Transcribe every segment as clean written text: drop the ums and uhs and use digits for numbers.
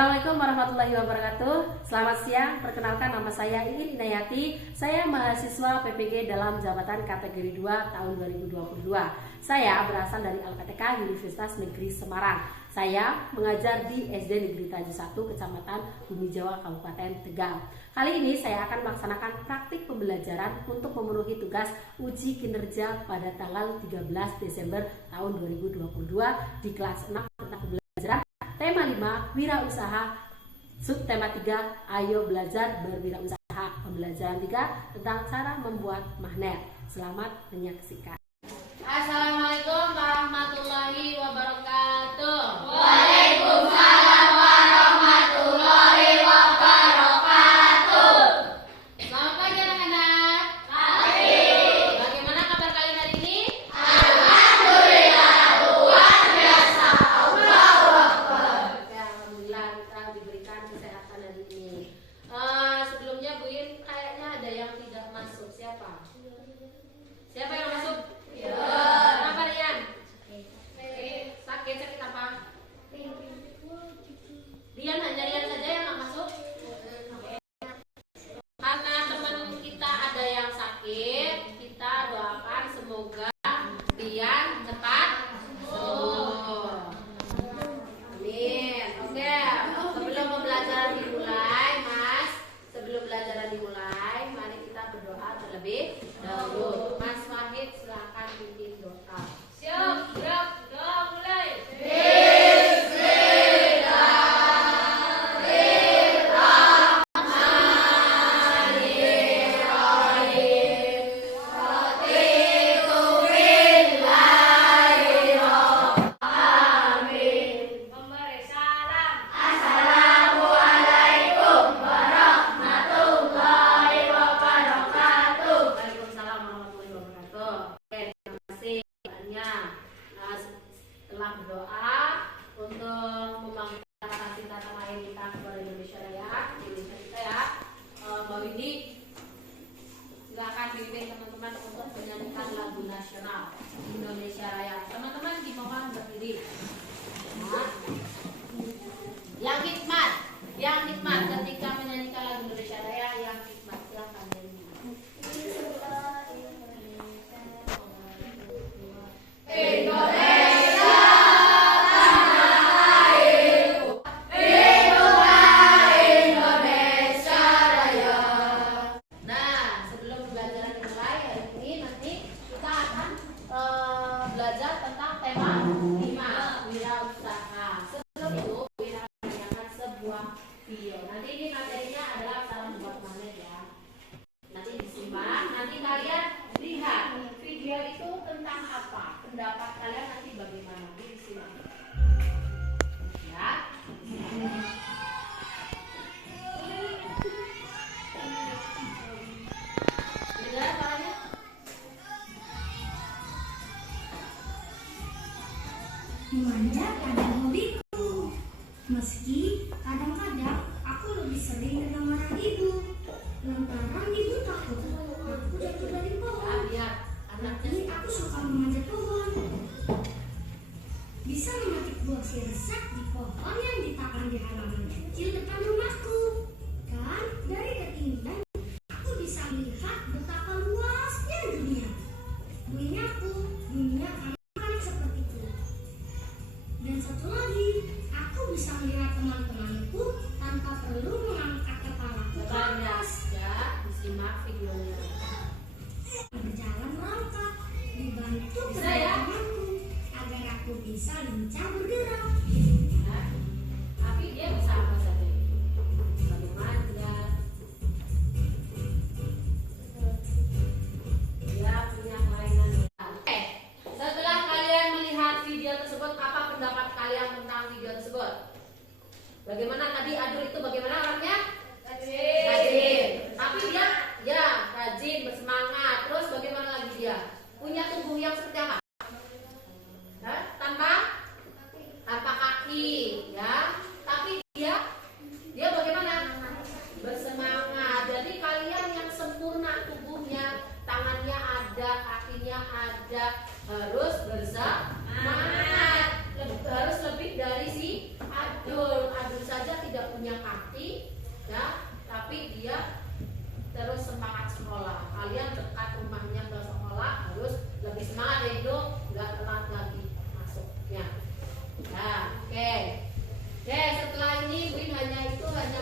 Assalamualaikum warahmatullahi wabarakatuh. Selamat siang, perkenalkan nama saya Iin Inayati. Saya mahasiswa PPG dalam jabatan kategori 2 tahun 2022. Saya berasal dari Al-Fatihah Universitas Negeri Semarang. Saya mengajar di SD Negeri Tanjung 1 Kecamatan Bumi Jawa Kabupaten Tegal. Kali ini saya akan melaksanakan praktik pembelajaran untuk memenuhi tugas uji kinerja pada tanggal 13 Desember tahun 2022 di kelas 6 tentang pembelajaran tema 5 wirausaha, subtema 3 ayo belajar berwirausaha, pembelajaran 3 tentang cara membuat magnet. Selamat menyaksikan. Assalamualaikum warahmatullahi wabarakatuh. Waalaikumsalam warahmatullahi wabarakatuh. Selamat pagi anak-anak. Pagi. Bagaimana kabar kalian hari ini? Alhamdulillah, luar biasa. Allahu Akbar. Ya, alhamdulillah kita diberikan kesehatan hari ini. Sebelumnya Bu In kayaknya ada yang tidak masuk. Siapa? Siapa yang masuk? Kenapa Rian? Sakit apa? Rian hanya Rian saja yang nggak masuk. Karena teman kita ada yang sakit, kita doakan semoga Rian cepat sembuh. Amin. Oke, sebelum pembelajaran dimulai, Mas, sebelum pembelajaran dimulai, mari kita berdoa terlebih dahulu. Mas Wahid silakan pimpin doa. Siap, doa mulai. Memberi salam. Assalamualaikum warahmatullahi wabarakatuh. Waalaikumsalam warahmatullahi wabarakatuh. Oke, terima kasih banyak. Nah, setelah berdoa untuk membangkitkan rasa cinta tanah air kita kepada Indonesia Raya, Indonesia kita ya. Mbak Windy, silakan pimpin teman-teman untuk menyanyikan lagu nasional Indonesia Raya. Teman-teman dimohon berdiri. Nah, yang hikmat ketika menyanyikan lagu Indonesia Raya, yang hikmat silakan nyanyi. Indonesia tanah airku, hiduplah Indonesia Raya. Nah, sebelum pembelajaran dimulai hari ini, nanti kita akan belajar tentang tema 5 wirausaha. Sebelum itu, kita akan menyanyikan sebuah video. Nanti ini materinya adalah cara membuat magnet ya. Nanti disimak, nanti kalian lihat video itu tentang apa, pendapat kalian nanti bagaimana. Disimak ya. Dengar suaranya? Memanja adalah hobiku. Meski kadang-kadang aku lebih sering kena marah ibu. Lantaran ibu takut aku jatuh dari pohon. Biar anaknya Tapi aku suka memanjat pohon. Bisa memetik buah sirsak di pohon yang ditanam di halaman kecil depan rumahku. Dan dari ketinggian aku bisa melihat betapa luasnya dunia. Dunia anak-anak sepertiku. Dan satu lagi, aku bisa melihat teman-temanku tanpa perlu mengangkat kepalaku ke atas. ya, disimak videonya. Berjalan melangkah, dibantu Bisa ya? teman-temanku agar aku bisa lincah bergerak. Ya. Tapi dia bisa apa saja? Bisa memanjat. Dia punya kelainan. Oke, setelah kalian melihat video tersebut, apa pendapat kalian tentang video tersebut? Bagaimana tadi Adul itu bagaimana orangnya? Rajin. Tapi dia ya rajin, bersemangat. Terus bagaimana lagi dia? Punya tubuh yang seperti apa? Hah? Tanpa kaki, ya. Tapi dia bagaimana? Bersemangat. Jadi kalian yang sempurna tubuhnya, tangannya ada, kakinya ada, harus bersemangat. Harus lebih dari si Adul. Adul saja tidak kalian dekat rumahnya ke sekolah harus lebih semangat ya itu, nggak telat lagi masuknya. Nah, oke. Oke, setelah ini Win hanya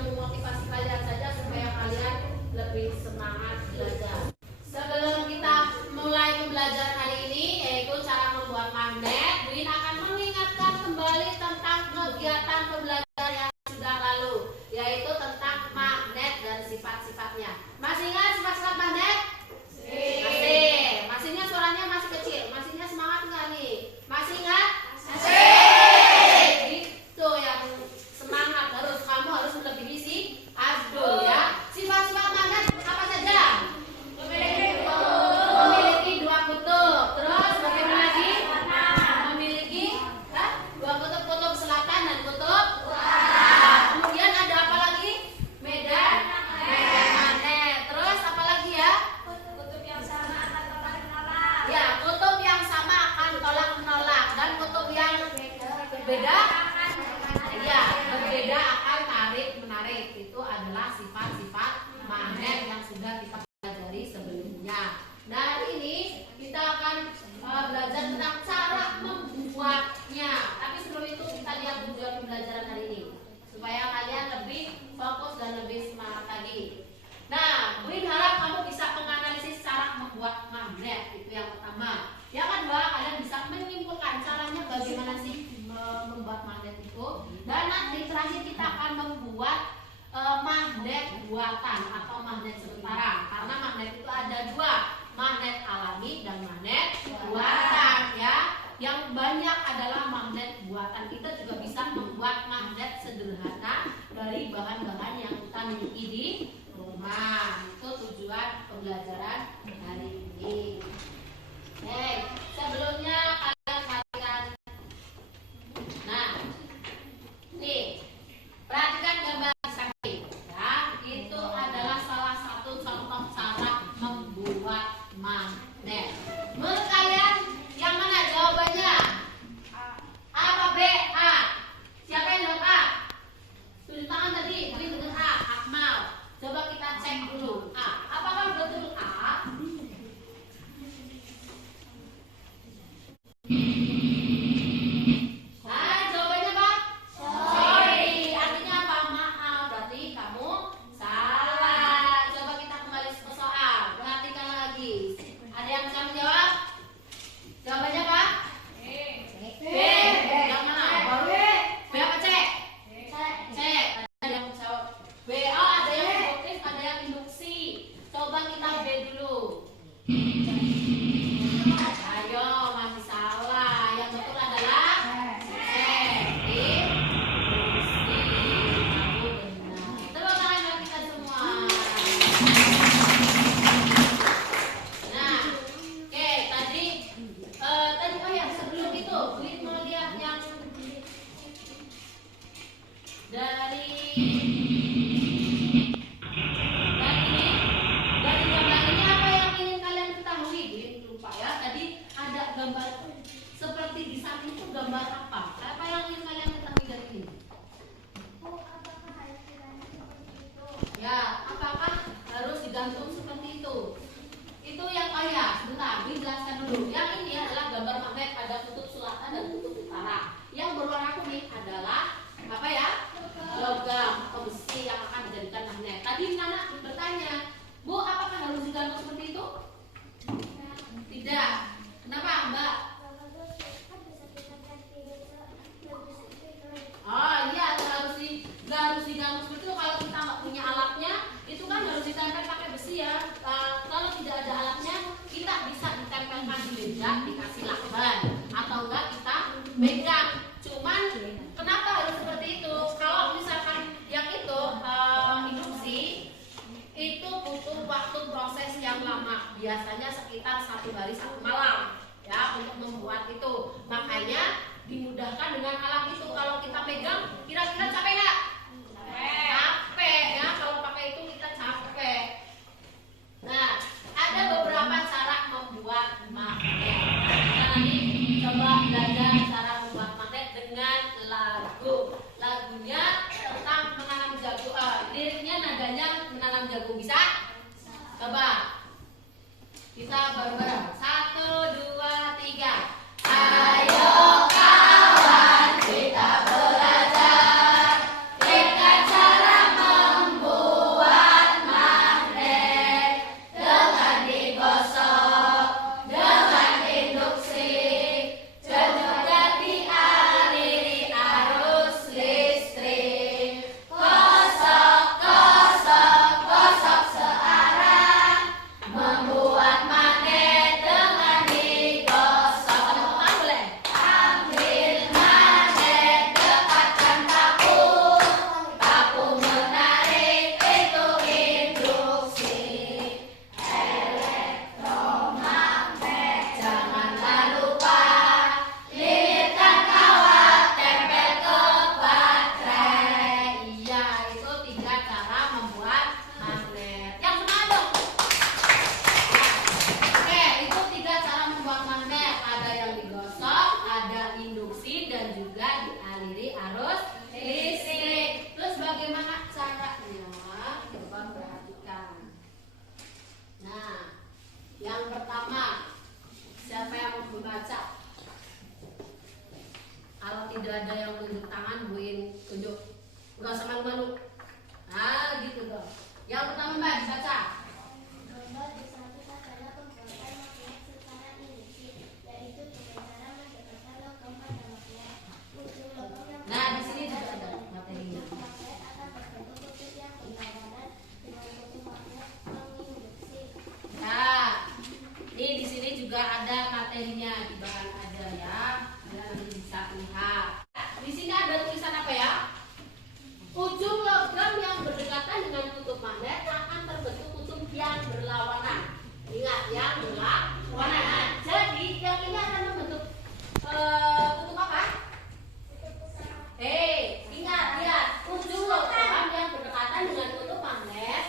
memotivasi kalian saja supaya kalian lebih semangat belajar. Sebelum kita mulai pembelajaran hari ini, yaitu cara membuat magnet, Win akan mengingatkan kembali tentang kegiatan pembelajaran yang sudah lalu, yaitu tentang magnet dan sifat-sifatnya. Masih ingat sifat-sifat magnet? Masih. Masihnya suaranya masih kecil. Masihnya semangat nggak nih? Masih ingat? Itu yang semangat, kamu harus melebihi si Abdul ya. Sifat-sifat magnet apa saja? Memiliki dua kutub. Terus bagaimana lagi? Memiliki dua kutub, kutub selatan dan kutub utara. Kemudian ada apa lagi? Medan magnet. Terus apa lagi ya? Kutub yang sama akan tolak menolak. Ya, kutub yang sama akan tolak menolak dan kutub yang berbeda berbeda akan tarik menarik. Itu adalah sifat-sifat magnet yang sudah kita pelajari sebelumnya. Nah, hari ini kita akan belajar tentang cara membuatnya. Tapi sebelum itu kita lihat tujuan pembelajaran hari ini supaya kalian lebih fokus dan lebih semangat lagi. Nah, Win harap kamu bisa menganalisis cara membuat magnet. Itu yang pertama. Yang kedua, kalian bisa menyimpulkan caranya bagaimana sih membuat magnet itu. Dan nanti terakhir kita akan membuat magnet buatan atau magnet sementara. Karena magnet itu ada dua, magnet alami dan magnet buatan ya. Yang banyak adalah magnet buatan. Kita juga bisa membuat magnet sederhana dari bahan-bahan yang kita miliki di rumah. Itu tujuan pembelajaran hari ini. Sebelumnya kalian perhatikan. Nah, nih, perhatikan gambar di samping. Ya, itu adalah salah satu contoh cara membuat magnet. Menurut kalian yang mana jawabannya? A apa B? A. Siapa yang jawab A? Tunjuk tangan tadi. Beri dengan A. Akmal. Coba kita cek dulu. A. Apakah betul A? Nah, jawabannya apa? Sorry. Artinya apa? Maaf. Berarti kamu salah. Coba kita kembali ke soal. Perhatikan lagi. Ada yang bisa menjawab? Jawabannya apa? B. Yang mana? B apa C? C. Ada yang jawab B. Oh, ada yang induktif, ada yang induksi. Coba kita B dulu. Ayo, masih salah. Yang betul adalah C. Induksi. Kamu benar. Tepuk tangan buat kita semua. Nah, oke, tadi oh ya, sebelum itu Win mau lihat yang dari gambar ini apa yang ingin kalian ketahui? Win lupa ya. Tadi ada gambar seperti di samping itu gambar apa? Apa yang ingin kalian ketahui dari ini? Ya, apakah harus digantung seperti itu? Itu yang kaya. Sebentar, Win jelaskan dulu. Yang ini adalah gambar magnet pada kutub selatan dan kutub utara. Yang berwarna kuning adalah apa ya? Logam atau besi yang akan dijadikan magnet. Tadi Nana bertanya, Bu, apakah harus digantung seperti itu? Tidak. Kenapa, Mbak? Oh iya, nggak harus digantung seperti itu. Kalau kita nggak punya alatnya, itu kan harus ditempel pakai besi ya. Kalau tidak ada alatnya, kita bisa ditempelkan di meja, dikasih lakban, atau enggak kita pegang. Cuman kenapa harus seperti itu? Kalau misalkan yang itu induksi, itu butuh waktu proses yang lama, biasanya sekitar 1 hari 1 malam ya untuk membuat itu. Makanya dimudahkan dengan alat itu. Kalau kita pegang, kira-kira capek nggak? Capek ya, kalau pakai itu kita capek. Nah, ada beberapa cara membuat magnet. Kita nanti coba belajar cara membuat magnet dengan lagu. Lagunya tentang menanam jagung. Liriknya nadanya menanam jagung. Bisa? Coba. Kita bareng-bareng. 1, 2, 3. Ayo kawan, kita belajar dengan cara membuat magnet dengan digosok, dengan induksi, dan juga dialiri arus listrik. Gosok, gosok, gosok searah, membuat magnet dengan digosok. Teman-teman boleh? Ambil magnet, dekatkan paku, paku menarik itu induksi. Elektromagnet, janganlah lupa lilitkan kawat, tempel ke baterai. Iya, itu 3 cara membuat magnet. Yang benar dong. Oke, itu 3 cara membuat magnet. Ada yang digosok, ada induksi, dan juga dialiri arus listrik. Terus bagaimana caranya? Coba perhatikan. Nah, yang pertama, siapa yang mau membaca? Kalau tidak ada yang tunjuk tangan, buin tunjuk. Enggak usah malu-malu. Nah, gitu dong. Yang pertama Mbak, dibaca. Gambar di satu adalah pembuatan magnet secara induksi, yaitu dengan cara mendekatkan logam pada magnet. Ujung logam yang Nah, di sini juga ada materinya. magnet akan terbentuk kutub yang berlawanan dengan kutub magnet menginduksi. Nah, ini di sini juga ada materinya, di bahan ada ya. Kalian nanti bisa lihat. Di sini ada tulisan apa ya? Ujung logam yang berdekatan dengan kutub magnet akan terbentuk kutub yang berlawanan. Ingat, yang berlawanan. Nah, jadi yang ini akan membentuk kutub apa? Ingat, lihat. Ujung logam yang berdekatan dengan kutub magnet,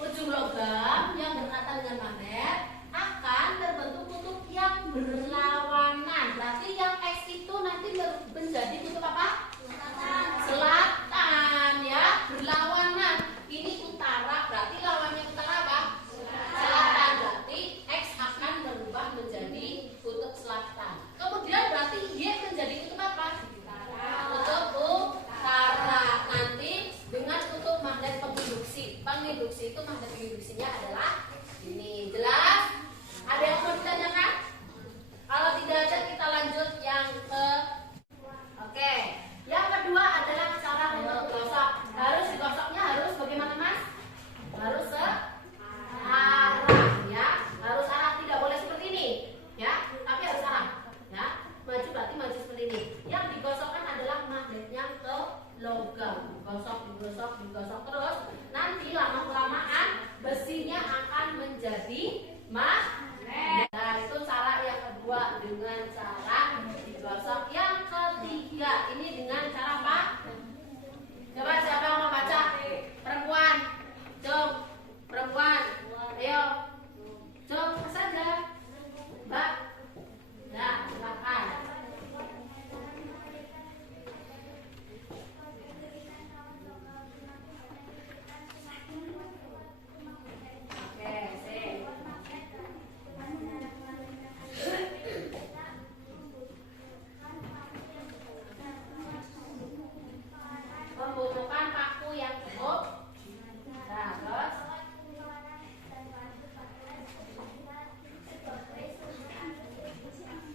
ujung logam yang berdekatan dengan magnet akan terbentuk kutub yang berlawanan. Berarti yang X itu nanti menjadi kutub apa? Selatan ya, berlawanan. Ini utara, berarti lawannya utara apa? Selatan. Berarti X akan berubah menjadi kutub selatan. Kemudian berarti Y menjadi kutub apa? Kutub utara. Nanti dengan kutub magnet penginduksi. Penginduksi itu magnet penginduksinya adalah ini. Jelas? Ada yang mau ditanyakan? Kalau tidak ada, kita lanjut yang ke. Oke. Yang kedua adalah cara untuk gosok. Harus digosoknya harus bagaimana Mas? Harus searah ya. Harus arah, tidak boleh seperti ini ya. Tapi harus arah ya. Maju berarti maju seperti ini. Yang digosokkan adalah magnetnya ke logam. Digosok, digosok, digosok terus. Nanti lama-kelamaan besinya akan menjadi magnet. Nah, itu cara yang kedua dengan cara digosok. Yang ketiga ini dengan cara apa? Coba siapa yang mau baca? Perempuan. Jom. Perempuan. Ayo. Jom saja. Mbak. Nah, silakan. Oke, sip. Membutuhkan paku yang cukup. Nah, terus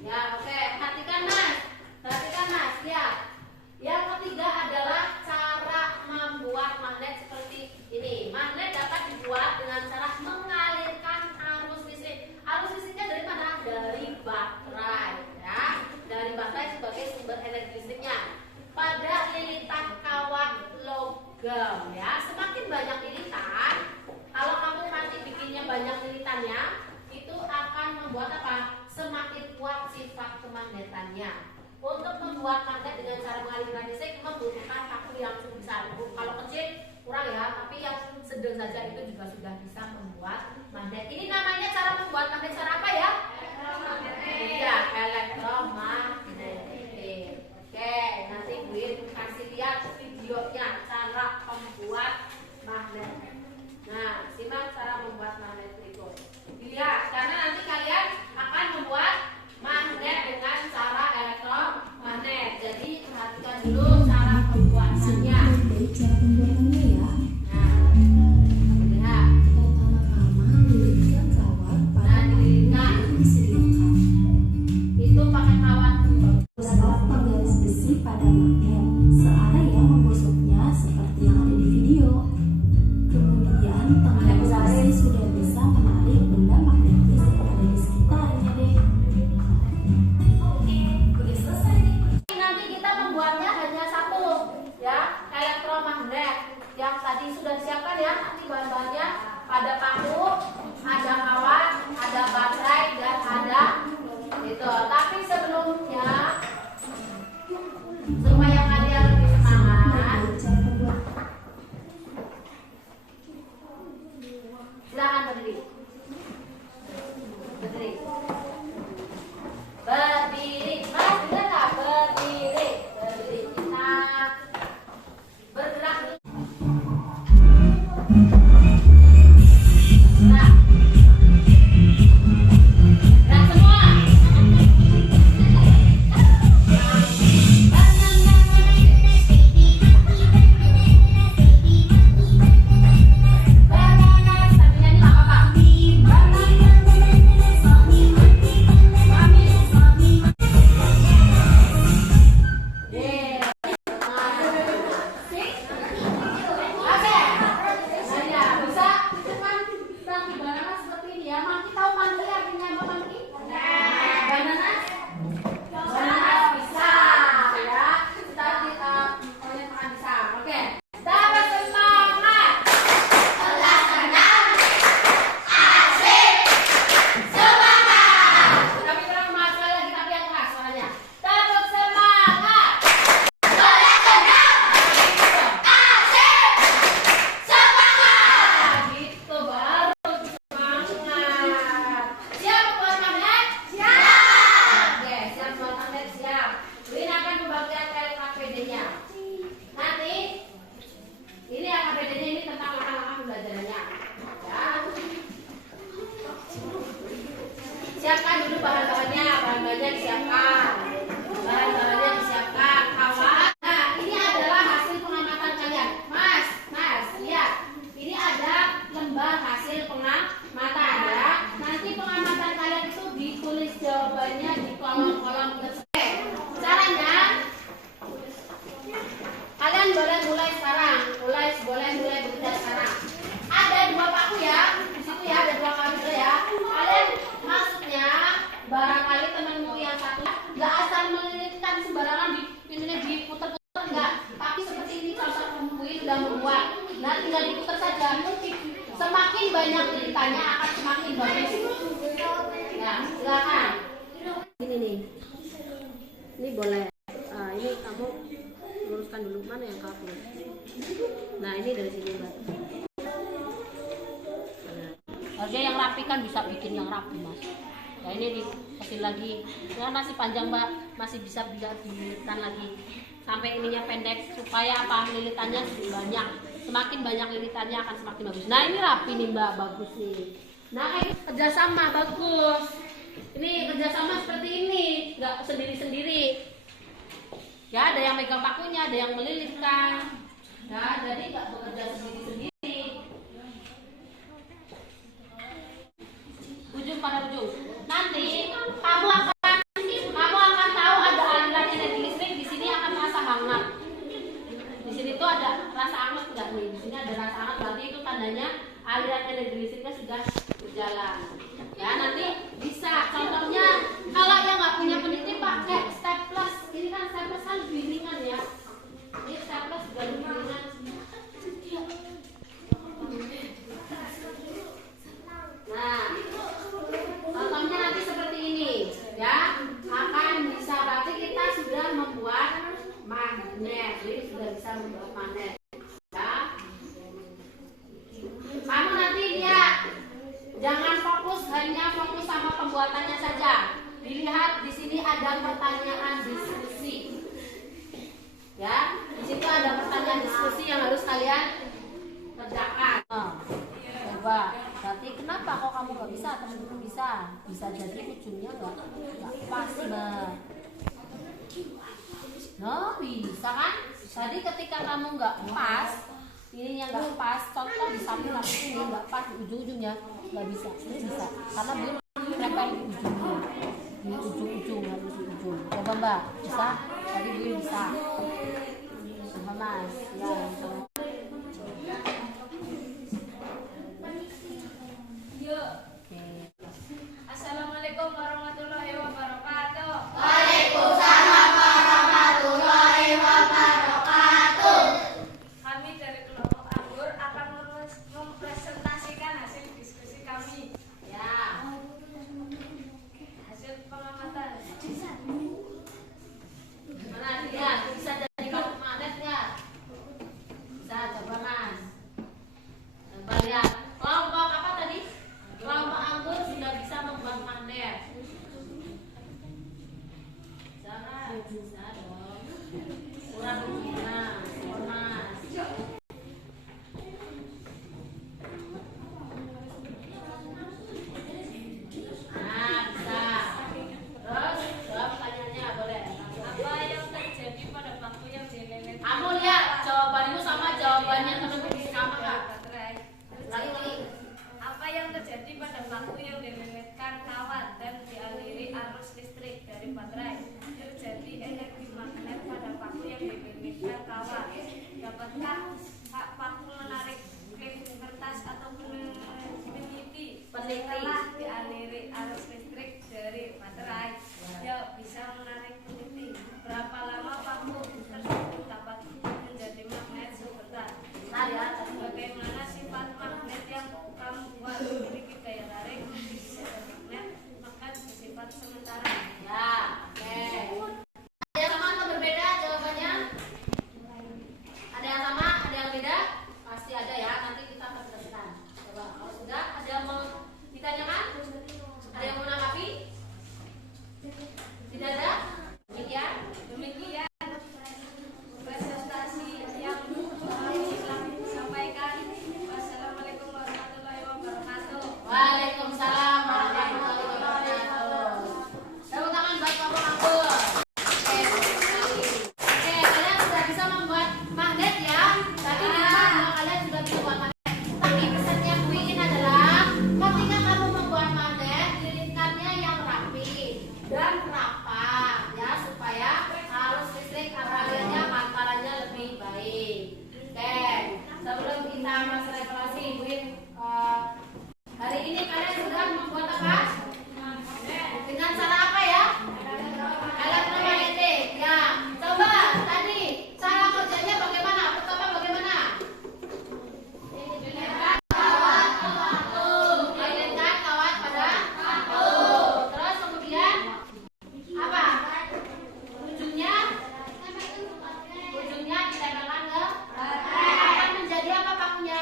ya, oke. Perhatikan Mas. Perhatikan Mas. Ya. Yang ketiga adalah cara membuat magnet seperti ini. Magnet dapat dibuat dengan cara mengalirkan arus listrik. Arus listriknya dari mana? Dari baterai, ya. Dari baterai sebagai sumber energi listriknya. Pada lilitan kawat logam, ya. Semakin banyak lilitan, kalau kamu nanti bikinnya banyak lilitannya, itu akan membuat apa? Semakin kuat sifat kemagnetannya. Untuk membuat magnet dengan cara mengalirkan listrik membutuhkan paku yang cukup besar. Kalau kecil kurang ya, tapi yang sedang saja itu juga sudah bisa membuat magnet. Ini namanya cara membuat magnet cara apa ya? Iya, elektromagnetik. Oke, nanti Buin kasih lihat videonya cara membuat magnet. Nah, simak cara membuat magnet berikut. Dilihat, karena nanti Siapkan dulu bahan-bahannya. Bahan-bahannya disiapkan. Bahan-bahannya disiapkan. Kawan. Nah, ini adalah hasil pengamatan kalian. Mas, lihat. Ini ada lembar hasil pengamatan ya. Nanti pengamatan kalian itu ditulis jawabannya di kolom-kolom tersebut. Caranya, kalian boleh mulai sekarang. Boleh mulai bekerja sekarang. Ada 2 paku ya. Di situ ya ada 2 kamera ya. Kalian maksudnya barangkali temanmu yang satu nggak asal melilitkan sembarangan ini diputar-putar enggak. Tapi seperti ini contoh kamu sudah membuat. Nah, tinggal diputar saja. Semakin banyak lilitannya akan semakin bagus. Nah, silakan. Ini nih. Ini boleh. Ini kamu luruskan dulu, mana yang kaku. Nah, ini dari sini, Mbak. Harusnya yang rapi kan bisa bikin yang rapi, Mas. Nah, ini dikasih lagi. Ya, masih panjang, Mbak. Masih bisa dililitkan lagi. Sampai ininya pendek supaya apa? Lilitannya banyak. Semakin banyak lilitannya akan semakin bagus. Nah, ini rapi nih, Mbak. Bagus nih. Nah, kayak kerjasama bagus. Ini kerjasama seperti ini, nggak sendiri-sendiri. Ya, ada yang megang pakunya, ada yang melilitkan. Ya, jadi nggak bekerja sendiri-sendiri. Ujung pada ujung. Nanti kamu akan tahu ada aliran energi listrik. Di sini akan terasa hangat. Di sini tuh ada rasa hangat enggak nih? Di sini ada rasa hangat, berarti itu tandanya aliran energi listriknya sudah berjalan. Ya, nanti bisa contohnya kalau yang nggak punya peniti pakai staples. Ini kan staples kan lebih ringan ya. Ini staples juga lebih ringan. Nah, contohnya nanti seperti ini ya, akan bisa, berarti kita sudah membuat magnet. Jadi sudah bisa membuat magnet ya. Kamu nanti lihat, jangan hanya fokus sama pembuatannya saja. Dilihat di sini ada pertanyaan diskusi ya. Di situ ada pertanyaan diskusi yang harus kalian kerjakan. Coba, berarti kenapa kok kamu nggak bisa, temen-temen bisa? Bisa jadi ujungnya nggak pas, Mbak. No, bisa kan? Jadi ketika kamu nggak pas, ini yang nggak pas, contoh di samping ini nggak pas, di ujung-ujungnya nggak bisa. Ini bisa, karena belum nempel di ujungnya, di ujung-ujung, harus di ujung. Coba, Mbak, bisa? Tadi belum bisa. Coba, Mas. Ya, coba. Assalamualaikum warahmatullahi wabarakatuh. Waalaikumsalam warahmatullahi wabarakatuh. Kami dari kelompok Anggur akan mempresentasikan hasil diskusi kami. Ya. Hasil pengamatan. Mana lihat, bisa jadi kartu magnet nggak? Bisa, coba Mas. Coba lihat. Kelompok apa tadi? Kelompok Anggur sudah bisa membuat magnet. Jangan, bisa dong. Kurang gimana? Mas. Nah, bisa. Terus, jawab pertanyaannya, boleh. Apa yang terjadi pada bangku yang dilelehkan? Kamu lihat jawabanmu sama jawabannya teman-teman sama nggak? Baterai. Lagi. Apa yang terjadi pada bangku yang dilelehkan kawat dan dialiri arus listrik dari baterai? Terjadi energi magnet pada paku yang dilelehkan kawat. Dapatkah paku menarik klip kertas atau peneliti setelah dialiri arus listrik dari baterai? Ya, bisa menarik peneliti. Berapa lama paku tersebut dapat menjadi magnet sebentar? Bagaimana sifat magnet yang kamu buat? Memiliki daya tarik magnet, maka bersifat sementara. Ya, oke. Ada yang sama atau berbeda jawabannya? Ada yang sama, ada yang beda? Pasti ada ya, nanti kita akan jelaskan. Coba, kalau sudah ada yang mau ditanya ini kalian sudah membuat apa? Dengan cara apa ya? Elektromagnetik. Ya, coba tadi cara kerjanya bagaimana? Pertama bagaimana? Mainkan kawat pada batu. Terus kemudian apa? Ujungnya ditempelkan ke baterai. Akan menjadi apa pakunya?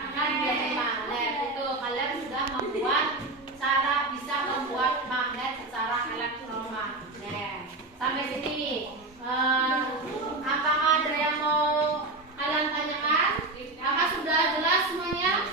Akan menjadi magnet. Itu kalian sudah membuat cara bisa membuat magnet secara elektromagnet. Sampai sini, apakah ada yang mau kalian tanyakan? Apa sudah jelas semuanya?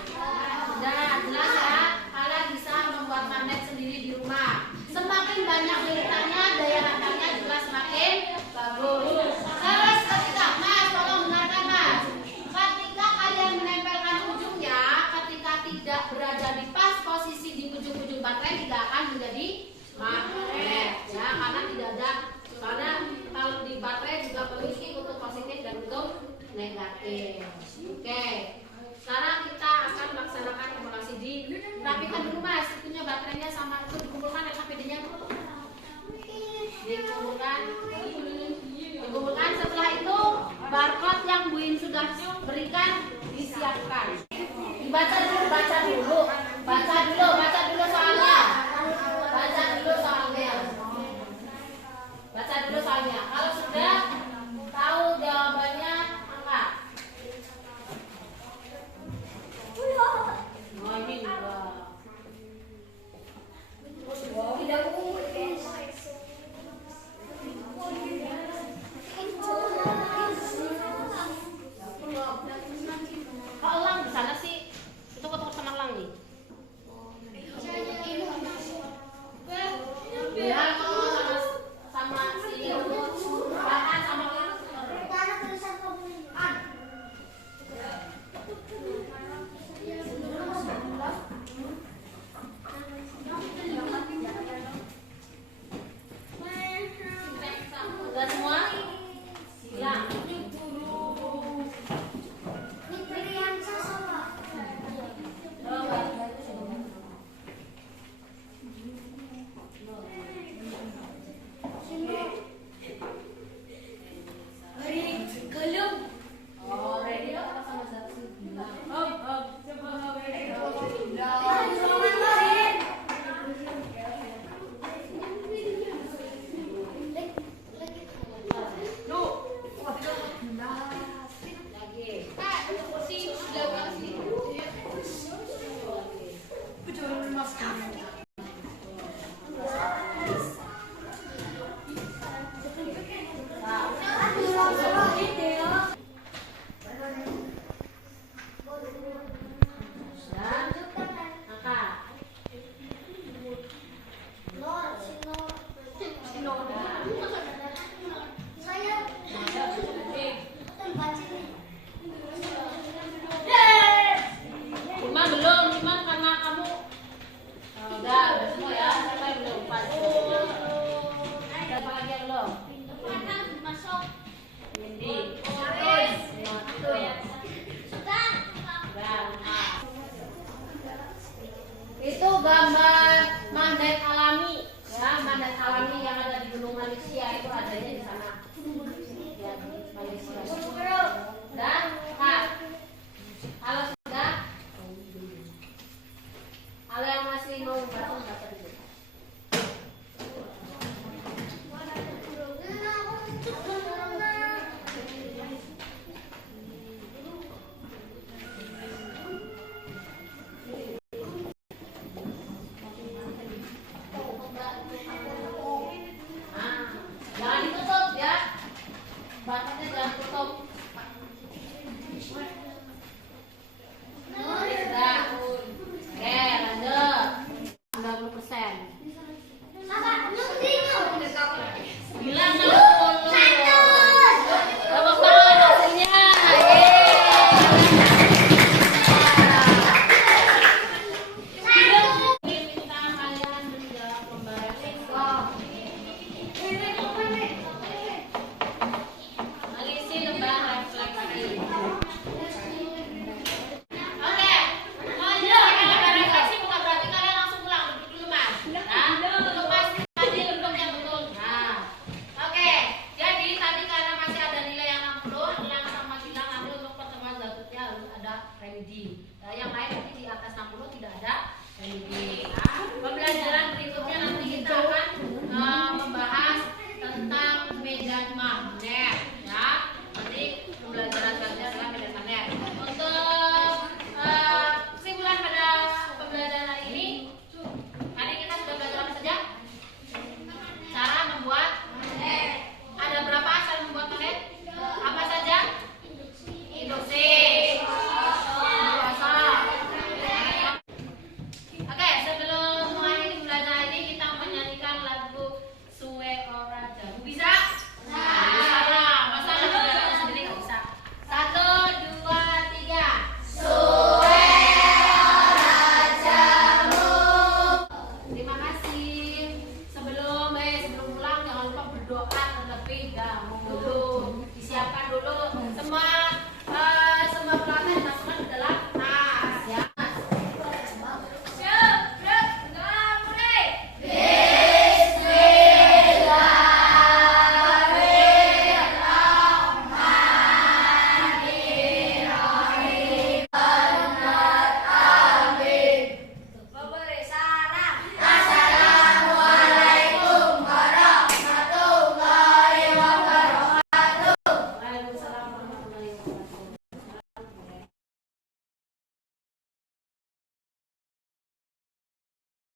Sudah jelas ya. Kalian bisa membuat magnet sendiri di rumah. Semakin banyak lilitannya, daya hantarnya juga semakin bagus. Terus ketika Mas, tolong dengarkan Mas. Ketika kalian menempelkan ujungnya, ketika tidak berada di pas posisi di ujung-ujung baterai, tidak akan menjadi magnet. Ya, karena tidak ada. Karena kalau di baterai juga memiliki kutub positif dan kutub negatif. Oke. Sekarang kita akan melaksanakan simulasi di rapikan dulu Mas. Itunya baterainya sama itu dikumpulkan LPD-nya. Dikumpulkan. Setelah itu barcode yang Bu Im sudah berikan disiapkan. Dibaca dulu soalnya. Baca dulu soalnya. Kalau sudah tahu jawabannya angkat. Oh, ini juga. Kok elang di sana sih? Itu ketemu sama elang nih. Ya, sama si bahkan sama udah semua? Hilang. Oh, ready apa sama saksi? Itu gambar magnet alami, ya magnet alami yang ada di Gunung Malaysia itu adanya di sana. Ya, di Malaysia. Dan kalau sudah, kalau yang masih mau baca dulu.